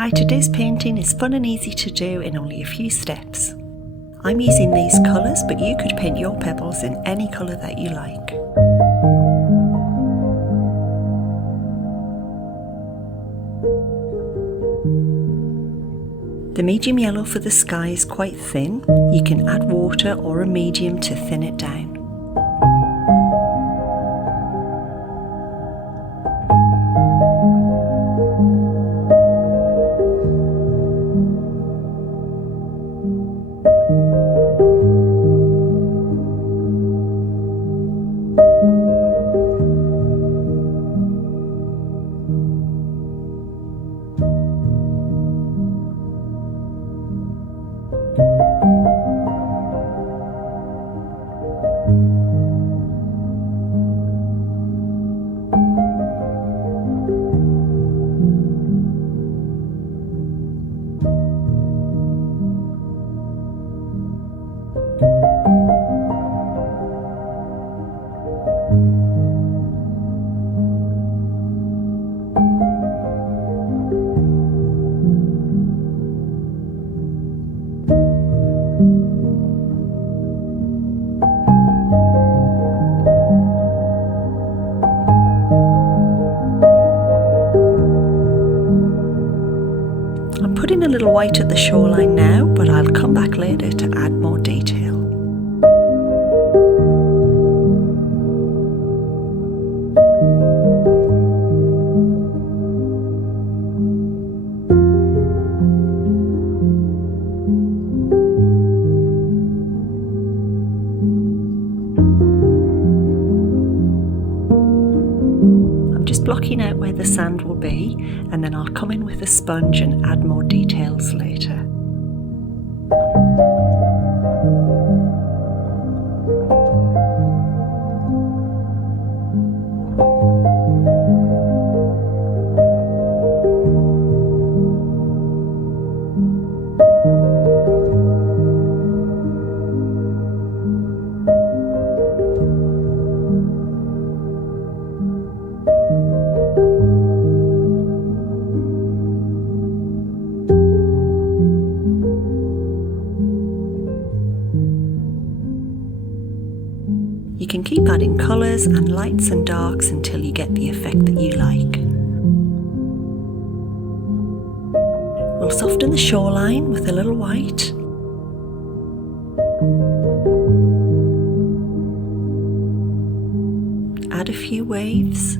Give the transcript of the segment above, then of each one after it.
Hi, today's painting is fun and easy to do in only a few steps. I'm using these colours, but you could paint your pebbles in any colour that you like. The medium yellow for the sky is quite thin. You can add water or a medium to thin it down. I'm putting a little white at the shoreline now, but I'll come back later to add more detail. Just blocking out where the sand will be, and then I'll come in with a sponge and add more details later. You can keep adding colours and lights and darks until you get the effect that you like. We'll soften the shoreline with a little white. Add a few waves.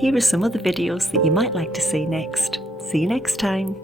Here are some other videos that you might like to see next. See you next time.